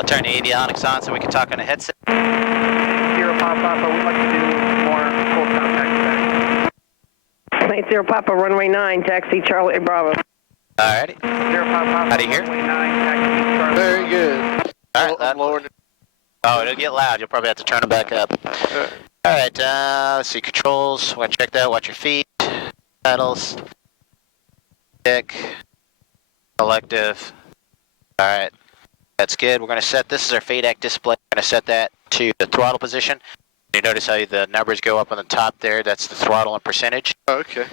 I'll turn the avionics on so we can talk on the headset. 0 Papa, we'd like to do more full contact today. 80 Papa, runway 9, taxi Charlie Bravo. Alrighty. 0 Papa, How do you hear? runway 9, taxi Charlie. Very good. Alright, lower. Oh, it'll get loud. You'll probably have to turn them back up. Alright, let's see. Controls. Want to check that. Watch your feet. Pedals. Stick. Selective. Alright. That's good. We're going to set, this is our FADEC display. We're going to set that to the throttle position. You notice how the numbers go up on the top there. That's the throttle and percentage. Oh, okay.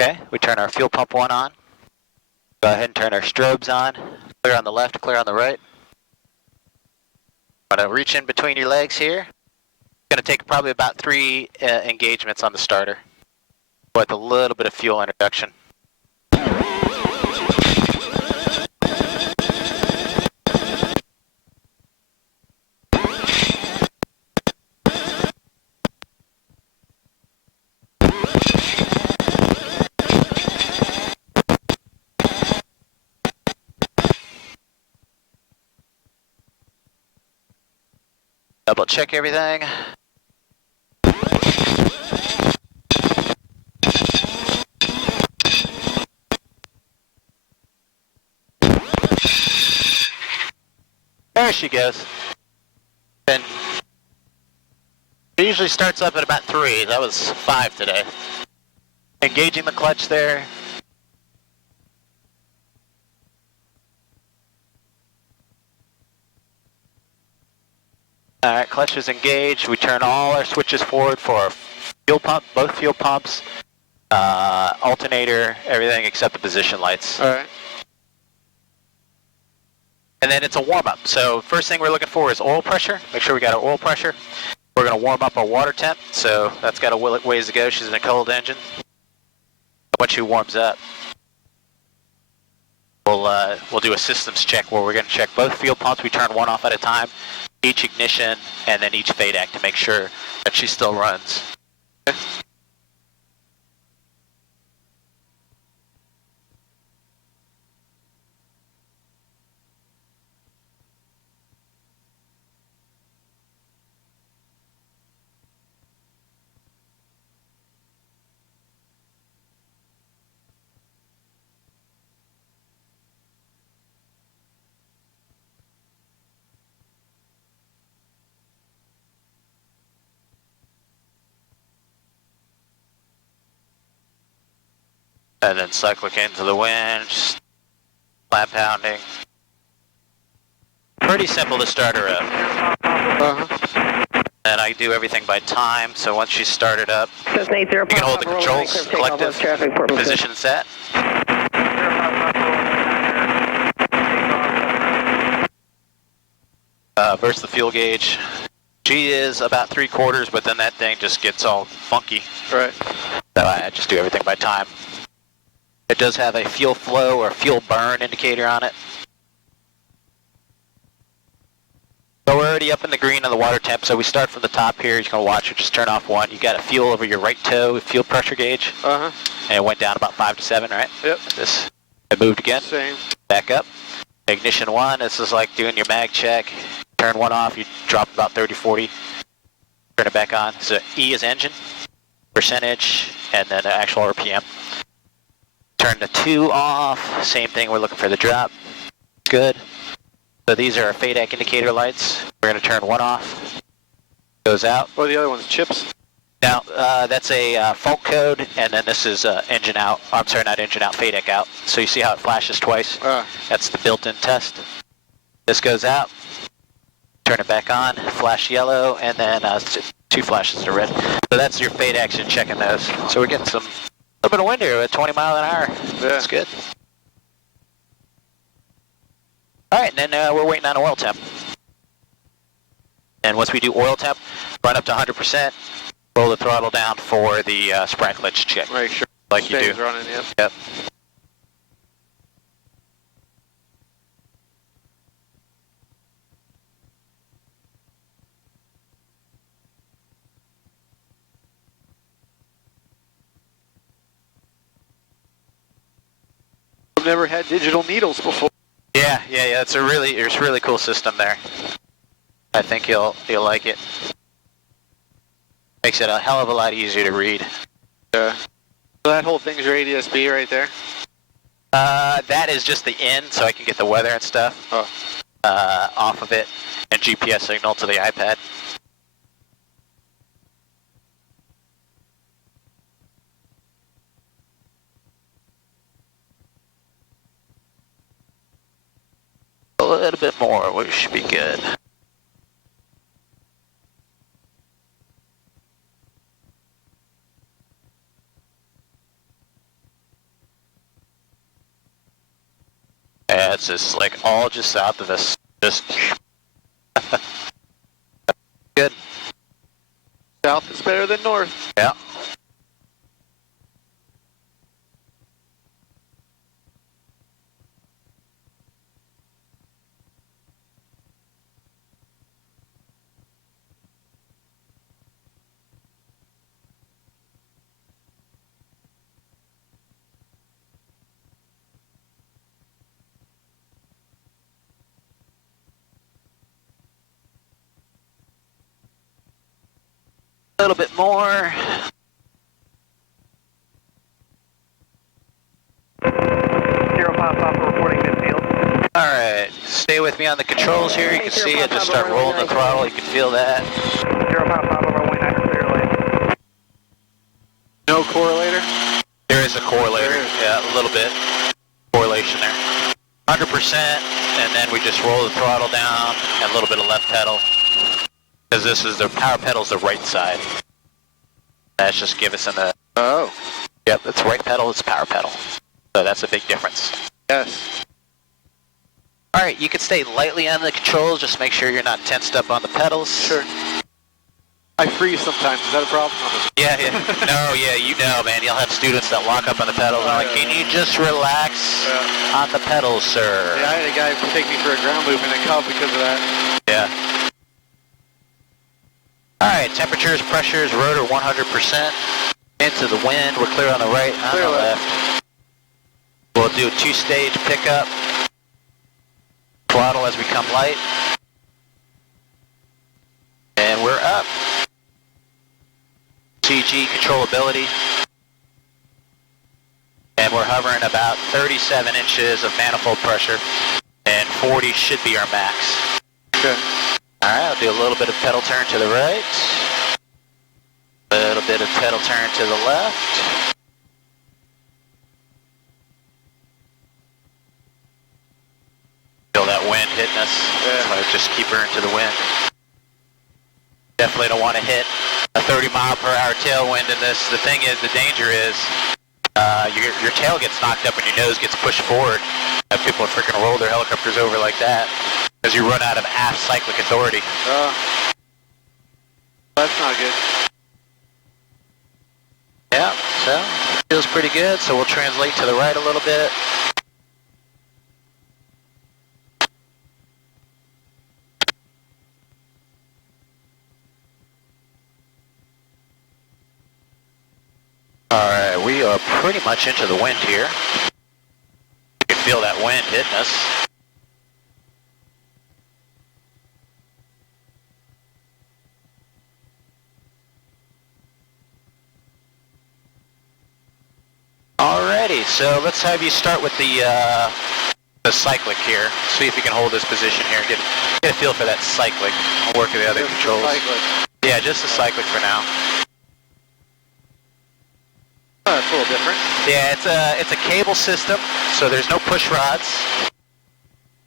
Okay, we turn our fuel pump one on. Go ahead and turn our strobes on. Clear on the left, clear on the right. I'm going to reach in between your legs here. It's going to take probably about 3 engagements on the starter with a little bit of fuel introduction. Double check everything. There she goes. And it usually starts up at about 3. That was 5 today. Engaging the clutch there. Alright, clutch is engaged. We turn all our switches forward for our fuel pump, both fuel pumps, alternator, everything except the position lights. Alright. And then it's a warm-up. So first thing we're looking for is oil pressure. Make sure we got our oil pressure. We're going to warm up our water temp. So that's got a ways to go. She's in a cold engine. Once she warms up, we'll do a systems check where we're going to check both fuel pumps. We turn one off at a time. Each ignition, and then each FADEC to make sure that she still runs. And then cyclic into the wind, just flat pounding. Pretty simple to start her up. And I do everything by time, so once she's started up, you can hold the controls, collective, position set. Versus the fuel gauge. She is about 3/4, but then that thing just gets all funky. Right. So I just do everything by time. It does have a fuel flow or fuel burn indicator on it. So we're already up in the green on the water temp, so we start from the top here. You're going to watch it, just turn off one. You got a fuel over your right toe, fuel pressure gauge. Uh-huh. And it went down about 5 to 7, right? Yep. It moved again. Same. Back up. Ignition 1, this is like doing your mag check. Turn 1 off, you drop about 30, 40. Turn it back on. So E is engine, percentage, and then the actual RPM. Turn the 2 off, same thing, we're looking for the drop. Good. So these are our FADEC indicator lights. We're going to turn 1 off. Goes out. Or the other one's chips. Now, that's a fault code, and then this is engine out. Oh, I'm sorry, not engine out, FADEC out. So you see how it flashes twice? That's the built-in test. This goes out. Turn it back on, flash yellow, and then 2 flashes to red. So that's your FADECs and checking those. So we're getting some a little bit of wind here at 20 miles an hour. Yeah. That's good. All right, and then we're waiting on oil temp. And once we do oil temp, run up to 100%, roll the throttle down for the spark clutch check. Make sure like you do. running, yep. Yep. I've never had digital needles before. Yeah, Yeah. It's a really cool system there. I think you'll like it. Makes it a hell of a lot easier to read. So that whole thing's your ADS-B right there? That is just the end, so I can get the weather and stuff off of it, and GPS signal to the iPad. A little bit more, we should be good. Yeah, it's just like all just south of us. Just good. South is better than north. Yeah. A little bit more. Zero Papa reporting midfield. All right, stay with me on the controls here. You can see it just start rolling the throttle. You can feel that. Zero Papa runway 9 clear lane. No correlator? There is a correlator. Yeah, a little bit correlation there. 100%, and then we just roll the throttle down and a little bit of left pedal. Because this is the power pedal's the right side. That's just give us the. Oh. Yep, it's right pedal, it's power pedal. So that's a big difference. Yes. All right, you can stay lightly on the controls. Just make sure you're not tensed up on the pedals. Sure. I freeze sometimes. Is that a problem? Yeah. No, you know, man. You'll have students that lock up on the pedals and like, can you just relax on the pedals, sir? Yeah, I had a guy take me for a ground movement at Cub because of that. Yeah. All right, temperatures, pressures, rotor 100%. Into the wind, we're clear on the right, on the left. We'll do a 2-stage pickup. Throttle as we come light. And we're up. CG controllability. And we're hovering about 37 inches of manifold pressure. And 40 should be our max. Okay. Alright, I'll do a little bit of pedal turn to the right. A little bit of pedal turn to the left. Feel that wind hitting us. So just keep her into the wind. Definitely don't want to hit a 30-mile-per-hour tailwind in this. The thing is, the danger is, your tail gets knocked up and your nose gets pushed forward. And people freaking roll their helicopters over like that because you run out of aft cyclic authority. That's not good. Yeah, so feels pretty good. So we'll translate to the right a little bit. Alright, we are pretty much into the wind here. You can feel that wind hitting us. Alrighty, so let's have you start with the cyclic here. See if you can hold this position here. Get a feel for that cyclic. I'll work with the other controls. Yeah, just the cyclic for now. That's a little different. Yeah, it's a cable system, so there's no push rods.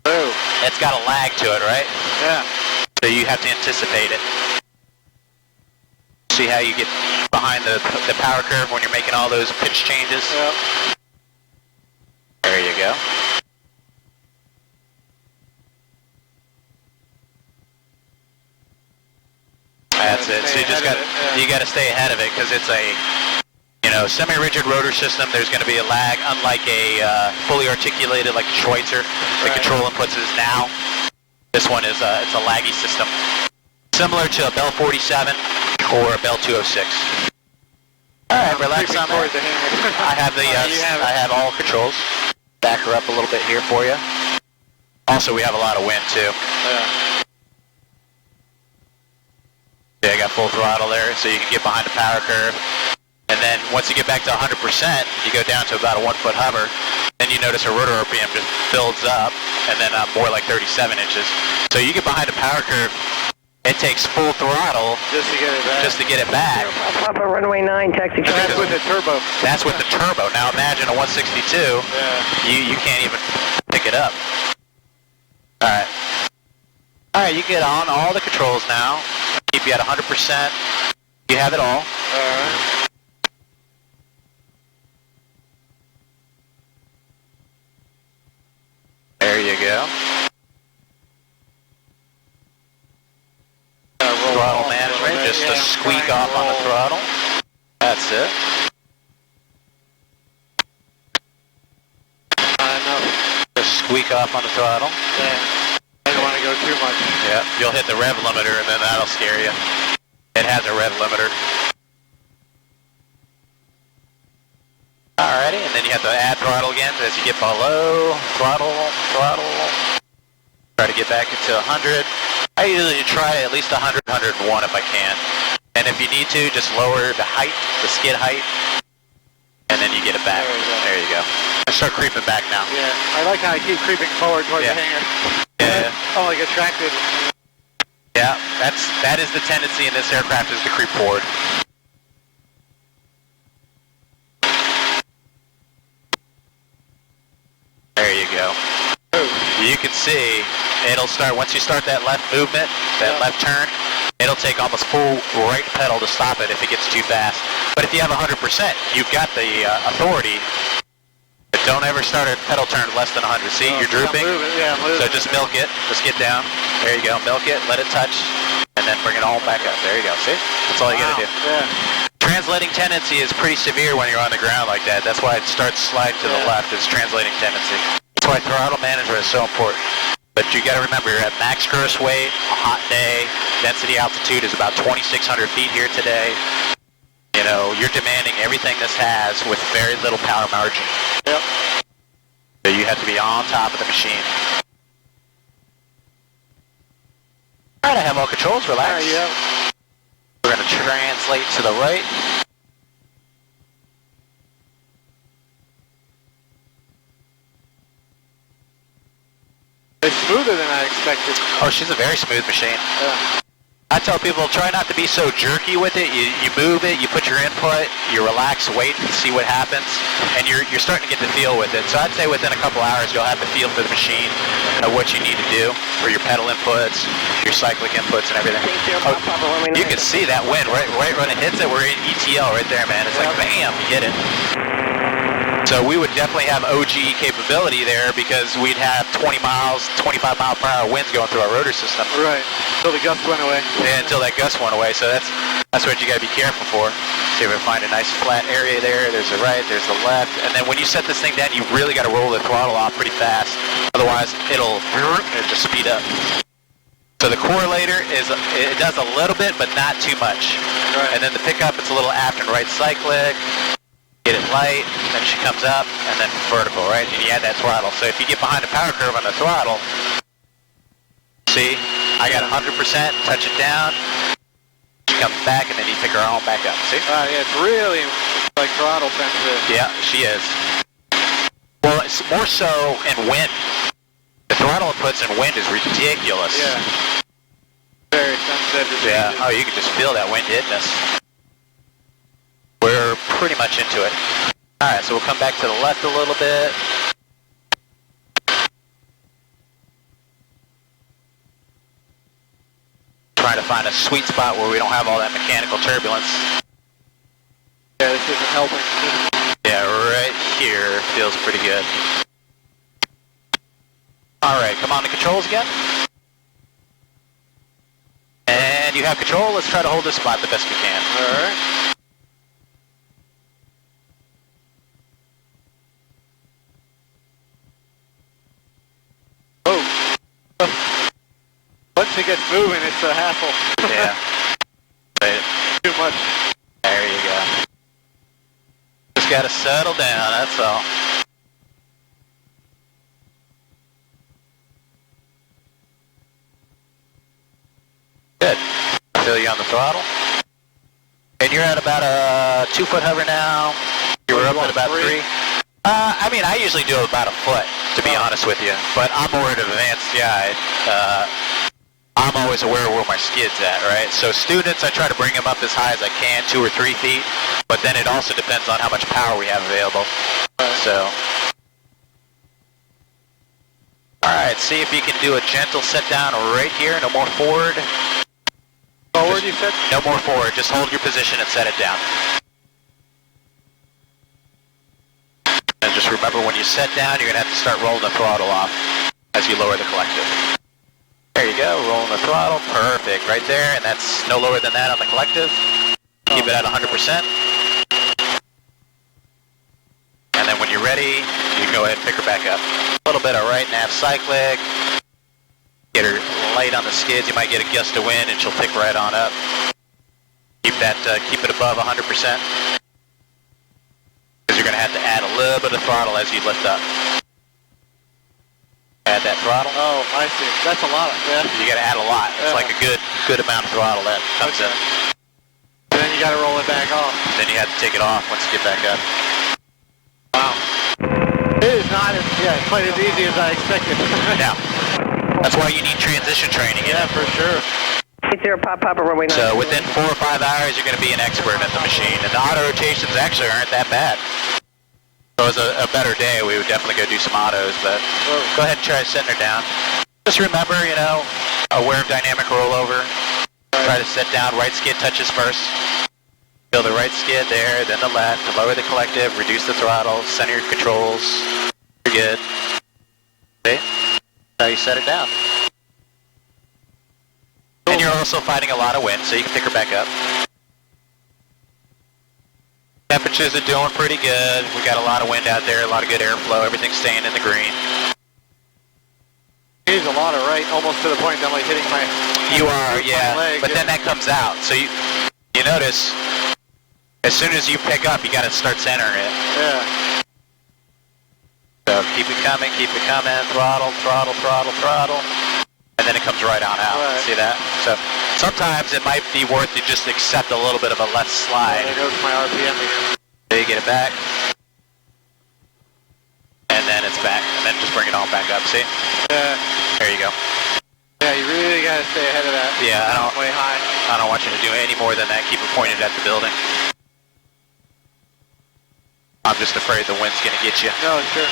Oh. It's got a lag to it, right? Yeah. So you have to anticipate it. See how you get behind the power curve when you're making all those pitch changes? Yep. There you go. That's it. So you got to stay ahead of it because it's a semi-rigid rotor system. There's going to be a lag, unlike a fully articulated like a Schweitzer. The control inputs is now. This one is it's a laggy system, similar to a Bell 47 or a Bell 206. All right, relax on there. I have I have all controls. Back her up a little bit here for you. Also, we have a lot of wind too. Yeah, I got full throttle there, so you can get behind the power curve. And then once you get back to 100%, you go down to about a 1 foot hover. Then you notice a rotor RPM just builds up, and then more like 37 inches. So you get behind the power curve, it takes full throttle Just to get it back. just to get it back. Papa, runway 9, taxi And that's Charlie. with the turbo. That's with the turbo. Now imagine a 162, Yeah. you can't even pick it up. Alright. Alright, you get on all the controls now. Keep you at 100%. You have it all. Alright. There you go. Throttle management, just a squeak off on the throttle. That's it. Just squeak off on the throttle. Yeah. I don't want to go too much. Yeah, you'll hit the rev limiter and then that'll scare you. It has a rev limiter. Alrighty, and then you have to add throttle again as you get below throttle. Try to get back into 100. I usually try at least 100, 101 if I can. And if you need to, just lower the height, the skid height, and then you get it back. There you go. I start creeping back now. Yeah. I like how I keep creeping forward towards the hangar. Yeah. I'm like attracted. Yeah, that is the tendency in this aircraft, is to creep forward. There you go. You can see it'll start, once you start that left movement, that left turn, it'll take almost full right pedal to stop it if it gets too fast. But if you have 100%, you've got the authority. But don't ever start a pedal turn less than 100. See, you're drooping. I'm moving. So just milk it. Just get down. There you go. Milk it. Let it touch. And then bring it all back up. There you go. See? That's all you gotta do. Yeah. Translating tendency is pretty severe when you're on the ground like that. That's why it starts sliding to the left. It's translating tendency. That's why throttle management is so important. But you gotta remember, you're at max gross weight, a hot day. Density altitude is about 2,600 feet here today. You know, you're demanding everything this has with very little power margin. Yep. So you have to be on top of the machine. All right, I have all controls. Relax. Yeah. We're going to translate to the right. It's smoother than I expected. Oh, she's a very smooth machine. Yeah. I tell people, try not to be so jerky with it. You move it, you put your input, you relax, wait and see what happens, and you're starting to get the feel with it. So I'd say within a couple hours, you'll have the feel for the machine, what you need to do for your pedal inputs, your cyclic inputs, and everything. You can see that wind right when it hits it. We're in ETL right there, man. It's like bam, you get it. So we would definitely have OGE capability there because we'd have 20 miles, 25 mile per hour winds going through our rotor system. Right. Until the gust went away. Yeah, until that gust went away. So that's what you got to be careful for. See if we find a nice flat area there. There's the right, there's the left. And then when you set this thing down, you really got to roll the throttle off pretty fast. Otherwise, it'll just speed up. So the correlator it does a little bit, but not too much. Right. And then the pickup, it's a little aft and right cyclic. Get it light, then she comes up, and then vertical, right? And you add that throttle. So if you get behind the power curve on the throttle, see, I got 100%, touch it down, she comes back, and then you pick her on back up, see? Yeah, it's really like throttle sensitive. Yeah, she is. Well, it's more so in wind. The throttle inputs in wind is ridiculous. Yeah. Very sensitive to Yeah, changes. oh, you can just feel that wind hitting us. We're pretty much into it. Alright, so we'll come back to the left a little bit. Trying to find a sweet spot where we don't have all that mechanical turbulence. Yeah, this isn't helping. Yeah, right here feels pretty good. Alright, come on the controls again. And you have control. Let's try to hold this spot the best we can. Alright. Once it gets moving, it's a hassle. Yeah. Right. Too much. There you go. Just gotta settle down, that's all. Good. Feel you on the throttle. And you're at about a 2-foot hover now. You were up at about 3. I mean, I usually do about a foot, to be honest with you. But I'm more an advanced guy. I'm always aware of where my skid's at, right? So students, I try to bring them up as high as I can, 2 or 3 feet. But then it also depends on how much power we have available. So, all right, see if you can do a gentle set down right here. No more forward. Forward, you said? No more forward. Just hold your position and set it down. And just remember, when you set down, you're going to have to start rolling the throttle off as you lower the collective. There you go, rolling the throttle. Perfect, right there. And that's no lower than that on the collective. Keep it at 100%. And then when you're ready, you can go ahead and pick her back up. A little bit of right nav cyclic. Get her light on the skids. You might get a gust of wind and she'll pick right on up. Keep it above 100%. Because you're going to have to add a little bit of throttle as you lift up. Add that throttle. Oh, I see. That's a lot. Yeah. You got to add a lot. It's like a good amount of throttle that comes in. Then you got to roll it back off. Then you have to take it off once you get back up. Wow. It is not quite as easy as I expected. Now, that's why you need transition training. Yeah, for sure. 80 Papa runway 9. So within 4 or 5 hours, you're going to be an expert at the machine. And the auto rotations actually aren't that bad. If it was a better day, we would definitely go do some autos, but go ahead and try setting her down. Just remember, aware of dynamic rollover. Try to set down, right skid touches first. Feel the right skid there, then the left, to lower the collective, reduce the throttle, center your controls. You're good. See? That's how you set it down. And you're also fighting a lot of wind, so you can pick her back up. Temperatures are doing pretty good. We got a lot of wind out there, a lot of good airflow, everything's staying in the green. He's a lot of right, almost to the point I'm like hitting my... You are, yeah, leg, but then that comes out. So you notice, as soon as you pick up, you got to start centering it. Yeah. So keep it coming, throttle, throttle, throttle, throttle, and then it comes right on out. Right. See that? So sometimes it might be worth to just accept a little bit of a left slide. There goes my RPM again. So you get it back, and then it's back, and then just bring it all back up. See? Yeah. There you go. Yeah, you really got to stay ahead of that. Yeah, Way high. I don't want you to do any more than that. Keep it pointed at the building. I'm just afraid the wind's going to get you. No, sure.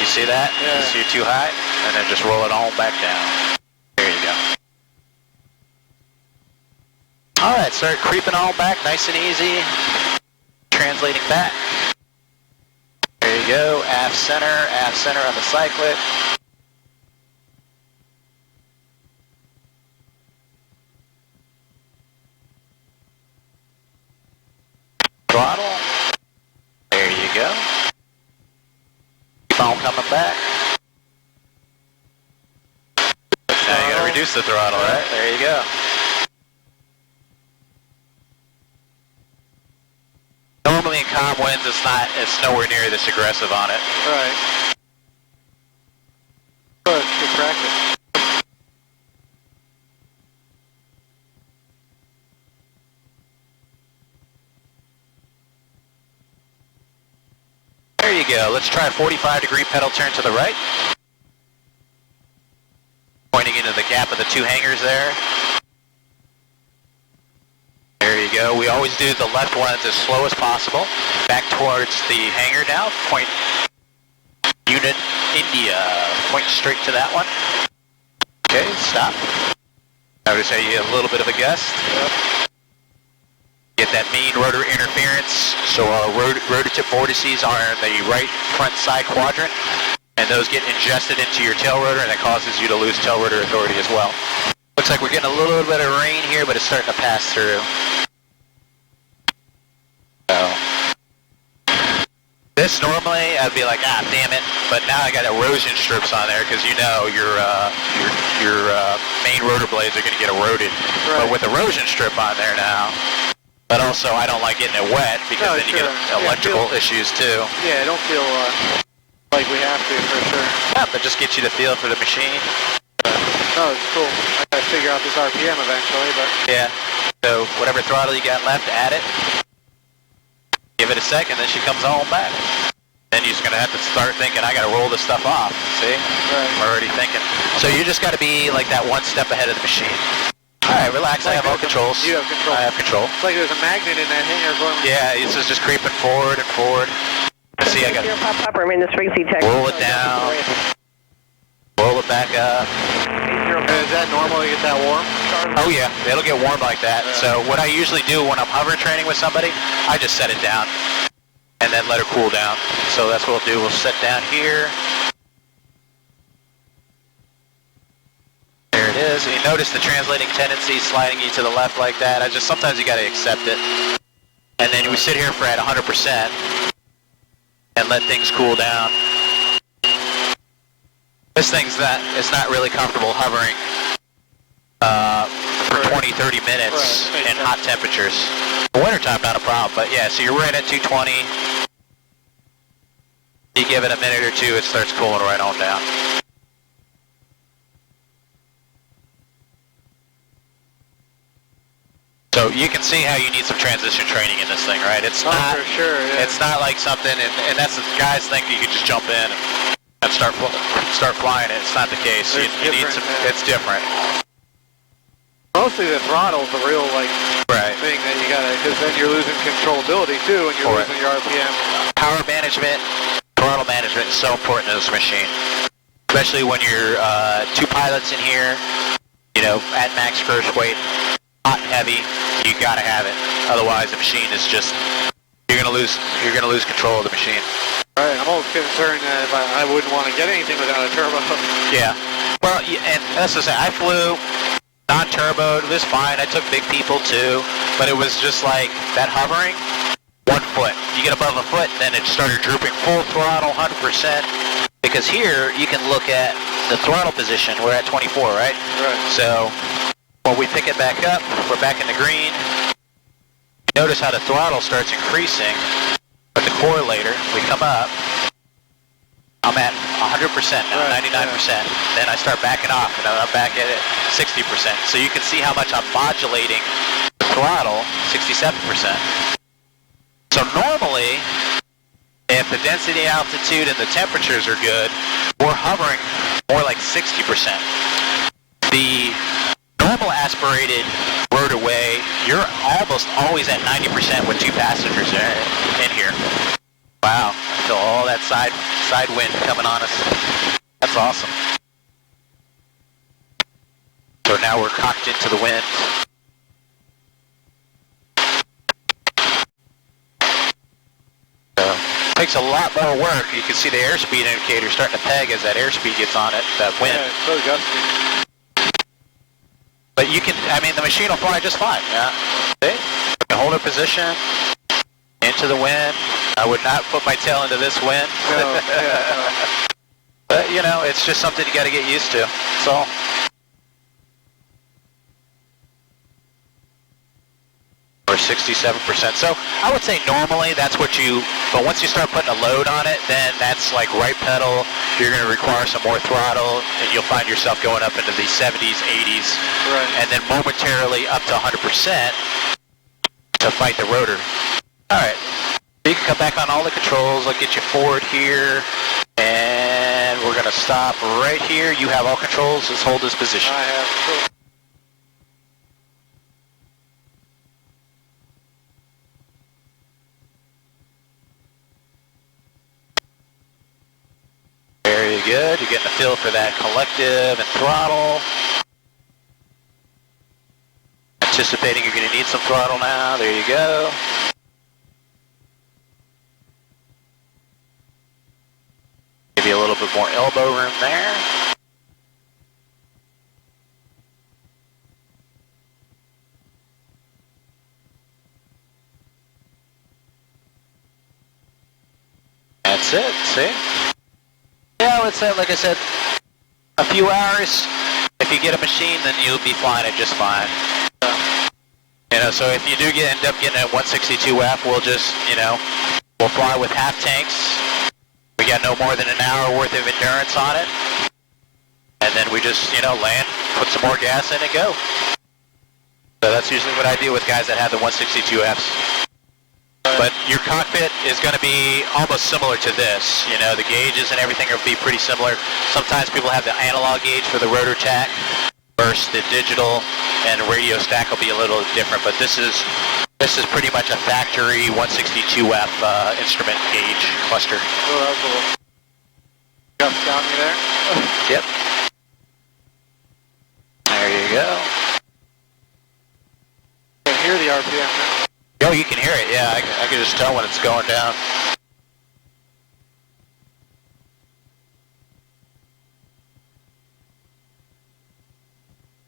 You see that? Yeah. So you're too high, and then just roll it on back down. There you go. All right, start creeping on back, nice and easy. Translating back. There you go, aft center on the cyclic. Throttle. There you go. Keep on coming back. Now you gotta reduce the throttle, right? There you go. Normally in calm winds, it's nowhere near this aggressive on it. Right. Oh, it's good practice. There you go. Let's try a 45-degree pedal turn to the right. Pointing into the gap of the 2 hangars there. There you go. We always do the left ones as slow as possible. Back towards the hangar now. Point unit India. Point straight to that one. Okay, stop. Notice how you get a little bit of a gust. Yep. Get that mean rotor interference. So our rotor tip vortices are in the right front side quadrant. And those get ingested into your tail rotor, and that causes you to lose tail rotor authority as well. Looks like we're getting a little bit of rain here, but it's starting to pass through. So this normally I'd be like, damn it, but now I got erosion strips on there because your main rotor blades are going to get eroded. Right. But with erosion strip on there now, but also I don't like getting it wet because then you get electrical issues too. Yeah, I don't feel like we have to for sure. Yeah, but just get you the feel for the machine. No, it's cool. I gotta figure out out this RPM eventually, but... Yeah. So whatever throttle you got left, add it. Give it a second, then she comes on back. Then you're just going to have to start thinking, I got to roll this stuff off. See? Right. I'm already thinking. So you just got to be like that one step ahead of the machine. All right, relax. I have all controls. You have control. I have control. It's like there's a magnet in that hanger going... Yeah, this is just creeping forward and forward. See, I got Zero pop up, remain this rig seat tech. roll it down, roll it back up. Is that normal to get that warm? Oh yeah, it'll get warm like that. So what I usually do when I'm hover training with somebody, I just set it down and then let her cool down. So that's what we'll do. We'll set down here. There it is. And you notice the translating tendency sliding you to the left like that. Sometimes you got to accept it. And then we sit here for at 100% and let things cool down. This thing's it's not really comfortable hovering for 20, 30 minutes in hot temperatures. In wintertime, not a problem, but yeah, so you're right at 220. You give it a minute or two, it starts cooling right on down. So you can see how you need some transition training in this thing, right? It's not, for sure, yeah. It's not like something, and that's the guys think you can just jump in and start flying it. It's not the case. You need some, it's different. Mostly the throttle's the real thing that you gotta, because then you're losing controllability too, and you're losing your RPM. Power management, throttle management is so important in this machine, especially when you're two pilots in here, at max first weight, hot and heavy. You gotta have it. Otherwise, the machine is just you're gonna lose control of the machine. Right. I'm always concerned that if I wouldn't want to get anything without a turbo. Yeah. Well, and that's to say, I flew non-turbo. It was fine. I took big people too, but it was just like that hovering. 1 foot. You get above a foot, then it started drooping full throttle, 100%. Because here you can look at the throttle position. We're at 24, right? Right. So when we pick it back up, we're back in the green. Notice how the throttle starts increasing with the correlator. We come up. I'm at 100% now, 99%. Then I start backing off, and I'm back at 60%. So you can see how much I'm modulating the throttle, 67%. So normally, if the density, altitude, and the temperatures are good, we're hovering more like 60%. The normal aspirated Rotorway, you're almost always at 90% with 2 passengers in here. Wow, I feel all that side wind coming on us. That's awesome. So now we're cocked into the wind. Takes a lot more work. You can see the airspeed indicator starting to peg as that airspeed gets on it, that wind. Yeah, it's so gusty. But you can, the machine will fly just fine, yeah. See? You can hold a position, into the wind. I would not put my tail into this wind. No, no. But, it's just something you got to get used to. That's all. Or 67%. So I would say normally that's what but once you start putting a load on it, then that's like right pedal. You're going to require some more throttle, and you'll find yourself going up into the 70s, 80s, right. And then momentarily up to 100% to fight the rotor. All right. You can come back on all the controls. I'll get you forward here, and we're going to stop right here. You have all controls. Just hold this position. I have control. Very good. You're getting a feel for that collective and throttle. Anticipating you're going to need some throttle now. There you go. Give you a little bit more elbow room there. That's it. See? Yeah, let's say, like I said, a few hours. If you get a machine, then you'll be flying it just fine. So if you do end up getting a 162F, we'll just, we'll fly with half tanks. We got no more than an hour worth of endurance on it. And then we just, land, put some more gas in and go. So that's usually what I do with guys that have the 162Fs. But your cockpit is going to be almost similar to this. The gauges and everything will be pretty similar. Sometimes people have the analog gauge for the rotor tack versus the digital, and radio stack will be a little different. But this is pretty much a factory 162F instrument gauge cluster. Oh, that's a little... Just got me there. Yep. There you go. I can hear the RPM now. Oh, you can hear it, yeah. I can just tell when it's going down.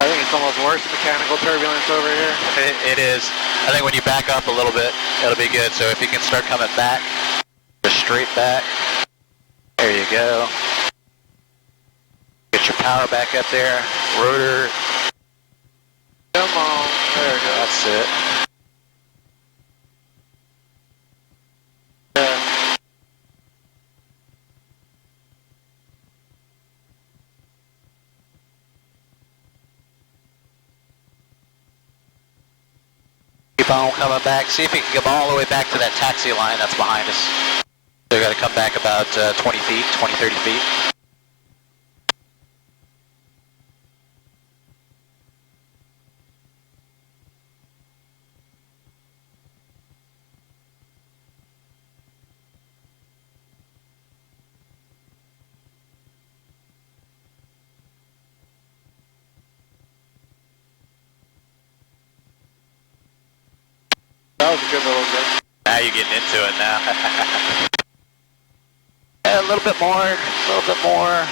I think it's almost worse mechanical turbulence over here. It is. I think when you back up a little bit, it'll be good. So if you can start coming back, just straight back. There you go. Get your power back up there. Rotor. Come on. There we go. That's it. Keep on coming back. See if you can come all the way back to that taxi line that's behind us. So you got to come back about 20 feet, 20, 30 feet. That was a good little bit. Now you're getting into it now. Yeah, a little bit more, a little bit more.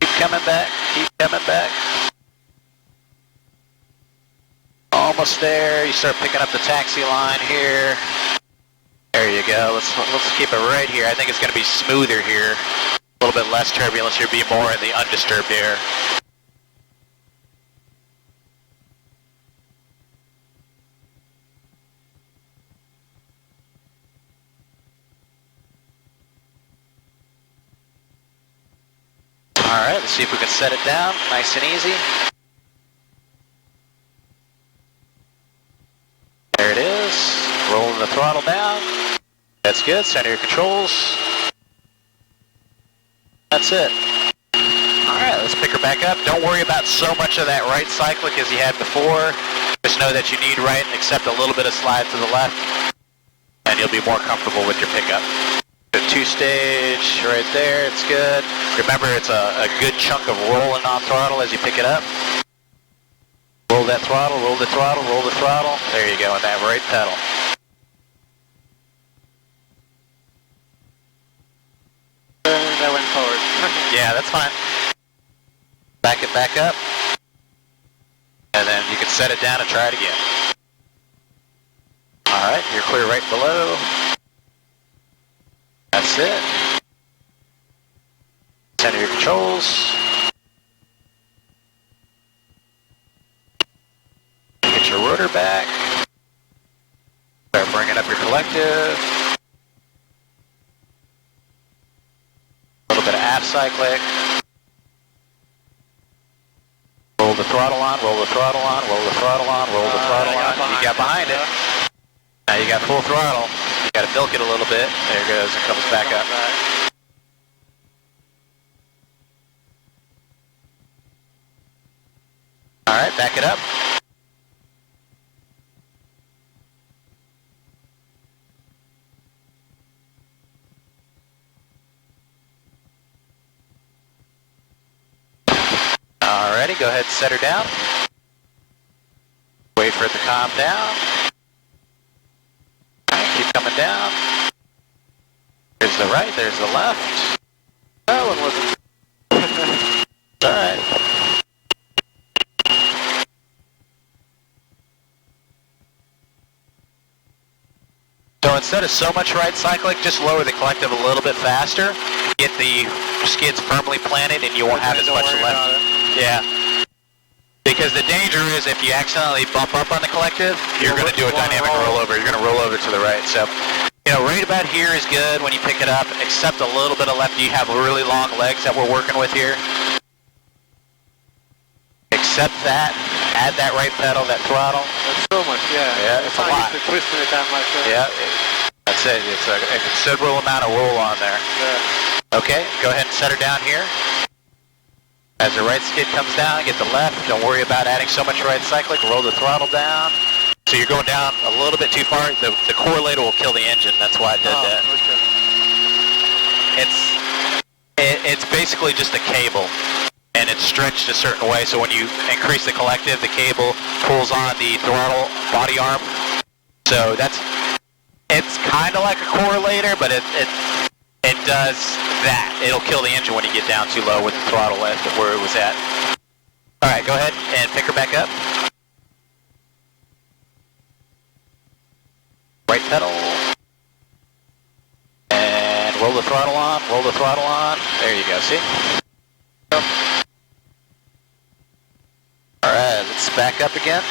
Keep coming back, keep coming back. Almost there, you start picking up the taxi line here. There you go. Let's keep it right here. I think it's going to be smoother here. A little bit less turbulence. You'll be more in the undisturbed air. All right, let's see if we can set it down. Nice and easy. There it is. Rolling the throttle down. That's good. Center your controls. That's it. Alright, let's pick her back up. Don't worry about so much of that right cyclic as you had before. Just know that you need right, except a little bit of slide to the left, and you'll be more comfortable with your pickup. The two-stage right there, it's good. Remember, it's a good chunk of rolling on throttle as you pick it up. Roll that throttle, roll the throttle, roll the throttle. There you go, on that right pedal. That went forward. Yeah, that's fine. Back it back up. And then you can set it down and try it again. Alright, you're clear right below. That's it. Center your controls. Get your rotor back. Start bringing up your collective. A little bit of aft cyclic. Roll the throttle on, roll the throttle on, roll the throttle on, roll the throttle on. You got behind it. Now you got full throttle. You got to milk it a little bit. There it goes. It comes back up. All right, back it up. Alrighty, go ahead and set her down. Wait for it to calm down. Alright, keep coming down. There's the right, there's the left. That one wasn't... Alright. So instead of so much right cyclic, just lower the collective a little bit faster. Get the skids firmly planted and you won't have as much left. Yeah. because the danger is if you accidentally bump up on the collective, you're going to do a dynamic rollover. You're going to roll over to the right. So, you know, right about here is good when you pick it up, except a little bit of left. You have really long legs that we're working with here. Except that, add that right pedal, that throttle. That's so much, yeah. Yeah, it's a lot. Not used to twisting it that much. Yeah, that's it. It's a considerable amount of roll on there. Yeah. Okay, go ahead and set her down here. As the right skid comes down, get the left. Don't worry about adding so much right cyclic. Roll the throttle down. So you're going down a little bit too far. The correlator will kill the engine. That's why I did that. Okay. It's basically just a cable, and it's stretched a certain way. So when you increase the collective, the cable pulls on the throttle body arm. So it's kind of like a correlator, but it does that. It'll kill the engine when you get down too low with the throttle at where it was at. All right, go ahead and pick her back up. Right pedal. And roll the throttle on, roll the throttle on. There you go, see? All right, let's back up again.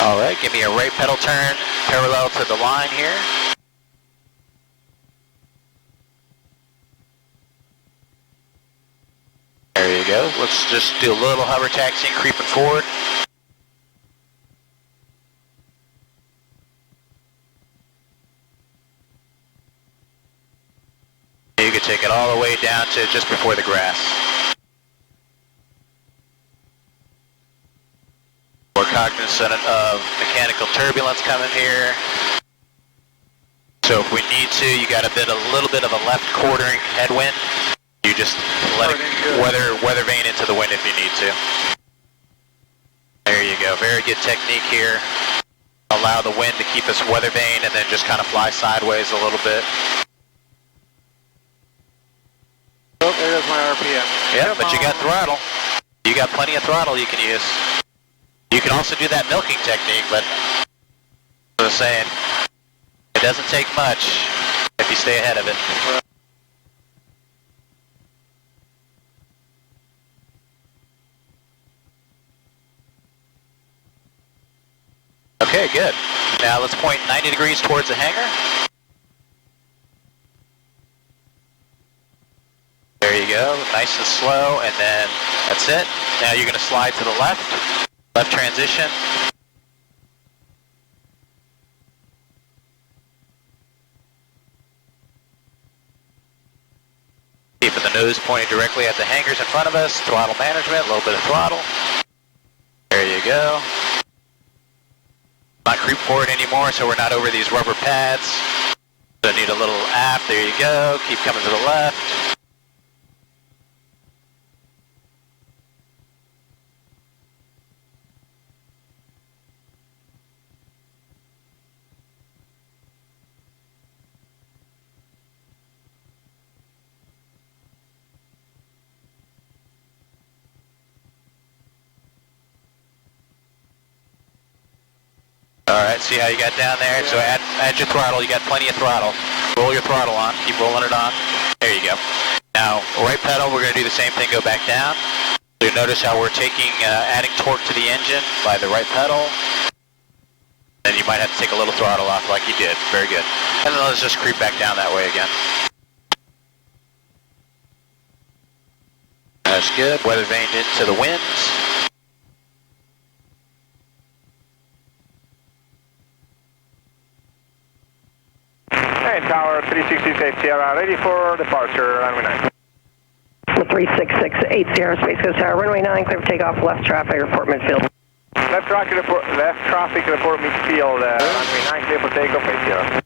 All right, give me a right pedal turn parallel to the line here. There you go. Let's just do a little hover taxiing, creeping forward. You can take it all the way down to just before the grass. We're cognizant of mechanical turbulence coming here. So if we need to, you got a little bit of a left quartering headwind. You just let it weather vane into the wind if you need to. There you go. Very good technique here. Allow the wind to keep us weather vane and then just kind of fly sideways a little bit. Oh, there goes my RPM. Yeah, but you got throttle. You got plenty of throttle you can use. You can also do that milking technique, but as I was saying, it doesn't take much if you stay ahead of it. Okay, good. Now let's point 90 degrees towards the hangar. There you go, nice and slow, and then that's it. Now you're going to slide to the left transition. Keeping the nose pointed directly at the hangars in front of us, throttle management, a little bit of throttle. There you go. Not creep forward anymore, so we're not over these rubber pads. So need a little aft, there you go, keep coming to the left. Alright, see how you got down there? So add your throttle, you got plenty of throttle. Roll your throttle on, keep rolling it on. There you go. Now, right pedal, we're going to do the same thing, go back down. So you notice how we're adding torque to the engine by the right pedal. Then you might have to take a little throttle off like you did. Very good. And then let's just creep back down that way again. That's good. Weather vaned into the winds. Tower 366 Sierra, ready for departure, runway 9. 366 Sierra Space Coast Tower, runway 9, clear for takeoff, left traffic, report midfield. Left traffic report midfield, runway 9, clear for takeoff, 80.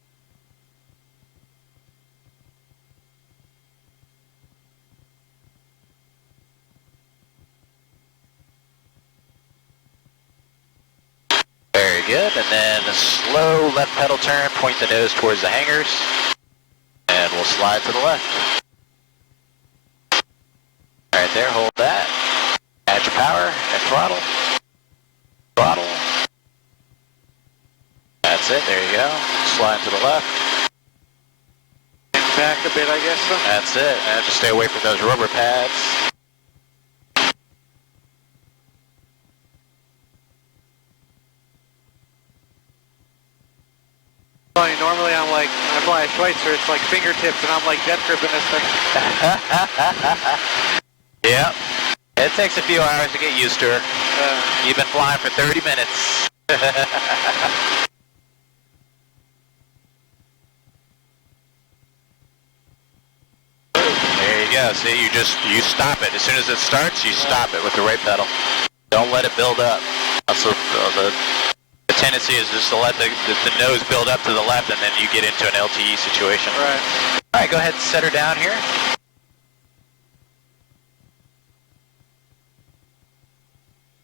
Very good, and then a slow left pedal turn, point the nose towards the hangars, and we'll slide to the left. Right there, hold that, add your power and throttle, Throttle. That's it, there you go. Slide to the left. Back a bit, I guess. So. That's it, and just stay away from those rubber pads. Funny, normally I'm like, when I fly a Schweitzer, it's like fingertips, and I'm like death gripping this thing. Yep. It takes a few hours to get used to her. You've been flying for 30 minutes. There you go. See, you stop it. As soon as it starts, you stop it with the right pedal. Don't let it build up. That's the tendency is just to let the nose build up to the left, and then you get into an LTE situation. Right. All right, go ahead and set her down here.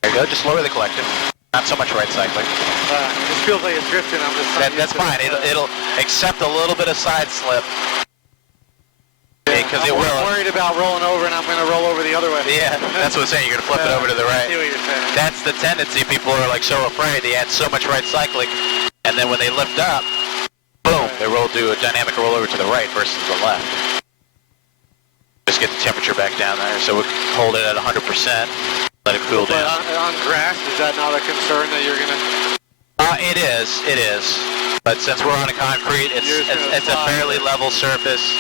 There you go. Just lower the collective. Not so much right cycling. It just feels like it's drifting. I'm just That's fine. It'll accept a little bit of side slip. Because it will. I'm worried about rolling over, and I'm going to roll over the other way. Yeah, that's what I'm saying. You're going to flip it over to the I right. see what you're saying. That's the tendency. People are like so afraid. They add so much right cycling, and then when they lift up, boom, they do a dynamic roll over to the right versus the left. Just get the temperature back down there. So we'll hold it at 100%. Let it cool down. But on grass, is that not a concern that you're going to... It is. But since we're on a concrete, it's a fairly level surface.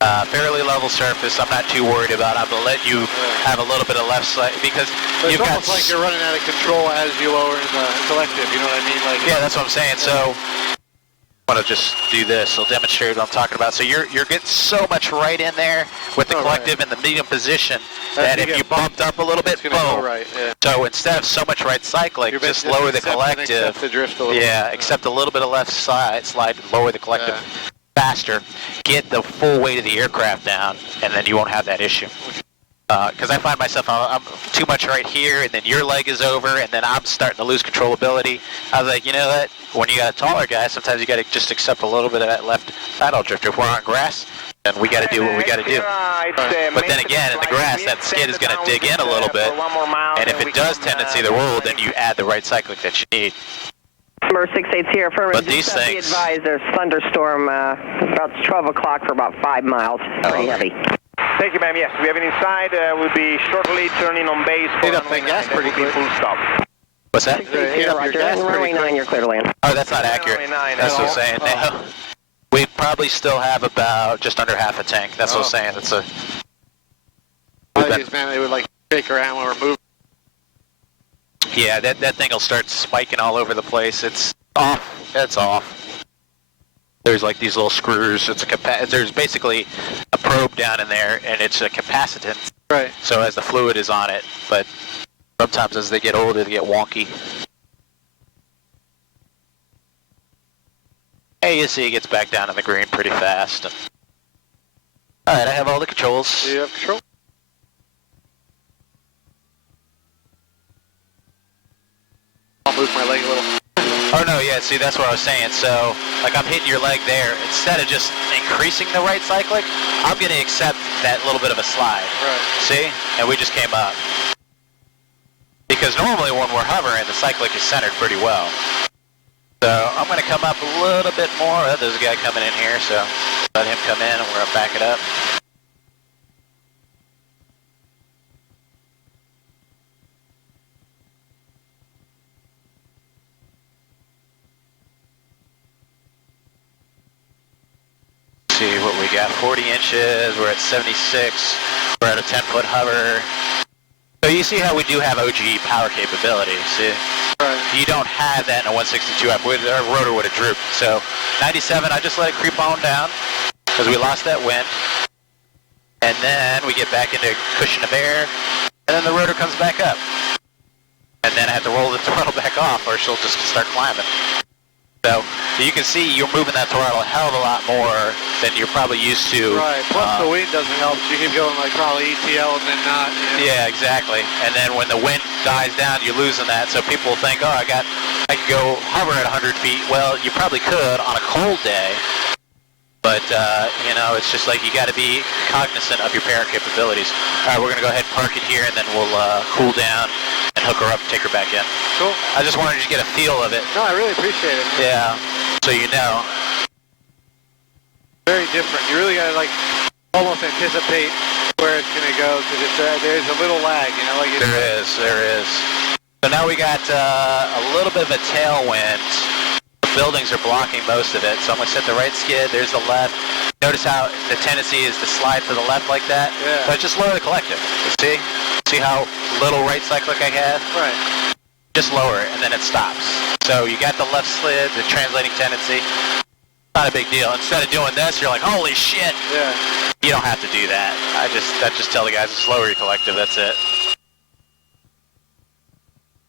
I'm not too worried about it. I'm going to let you have a little bit of left side because you've got... It's almost like you're running out of control as you lower in the collective, you know what I mean? Like, yeah, that's what I'm saying. So I want to just do this. I'll demonstrate what I'm talking about. So you're getting so much right in there with the collective in the medium position that if you bumped up a little bit, boom. Go right, yeah. So instead of so much right cycling, just lower the collective. Accept the drift a little bit. Accept a little bit of left side slide, lower the collective faster, get the full weight of the aircraft down, and then you won't have that issue. Because I find myself, I'm too much right here, and then your leg is over, and then I'm starting to lose controllability. I was like, you know what? When you got a taller guy, sometimes you got to just accept a little bit of that left saddle drift. If we're on grass, then we got to do what we got to do. But then again, in the grass, that skid is going to dig in a little bit, and if it does tendency to roll, then you add the right cyclic that you need. Number 68 here, affirmative. But these things... Be advised, there's thunderstorm about 12 o'clock for about 5 miles. Pretty heavy. Thank you, ma'am. Yes, we have it inside. We'll be shortly turning on base for runway 9. Gas pretty quick. Full stop. What's that? Here, Roger. Runway 9, you're clear to land. Oh, that's not accurate. That's what I'm saying. No. We probably still have about just under half a tank. That's what I'm saying. It's a... Man, they would like shake around when we're moving. Yeah, that thing will start spiking all over the place. It's off. It's off. There's like these little screws. There's basically a probe down in there, and it's a capacitance. Right. So as the fluid is on it, but sometimes as they get older, they get wonky. Hey, you see, it gets back down in the green pretty fast. All right, I have all the controls. Do you have control? I'll move my leg a little. Oh no, yeah, see, that's what I was saying. So, like I'm hitting your leg there. Instead of just increasing the right cyclic, I'm going to accept that little bit of a slide. Right. See? And we just came up. Because normally when we're hovering, the cyclic is centered pretty well. So I'm going to come up a little bit more. Oh, there's a guy coming in here, so let him come in and we're going to back it up. See what we got, 40 inches, we're at 76, we're at a 10-foot hover. So you see how we do have OGE power capability, see? Right. You don't have that in a 162F, our rotor would have drooped. So 97, I just let it creep on down, because we lost that wind. And then we get back into cushion of air, and then the rotor comes back up. And then I have to roll the throttle back off, or she'll just start climbing. So you can see you're moving that throttle a hell of a lot more than you're probably used to. Right, plus the wind doesn't help. You keep going like probably ETL and then not. You know? Yeah, exactly. And then when the wind dies down, you're losing that. So people think, oh, I can go hover at 100 feet. Well, you probably could on a cold day. But, you know, it's just like you got to be cognizant of your parent capabilities. All right, we're going to go ahead and park it here, and then we'll cool down and hook her up, take her back in. Cool. I just wanted you to get a feel of it. No, I really appreciate it. Yeah, so you know. Very different. You really gotta like almost anticipate where it's gonna go because there's a little lag, you know. Like There is. So now we got a little bit of a tailwind. The buildings are blocking most of it, so I'm gonna set the right skid. There's the left. Notice how the tendency is to slide to the left like that. Yeah. So just lower the collective. See how little right cyclic I have? Right. Just lower it, and then it stops. So you got the left slid, the translating tendency. Not a big deal. Instead of doing this, you're like, holy shit. Yeah. You don't have to do that. I just tell the guys, just lower your collective, that's it.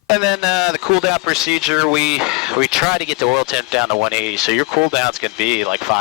And then the cool down procedure, we try to get the oil temp down to 180, so your cool down's going to be like 5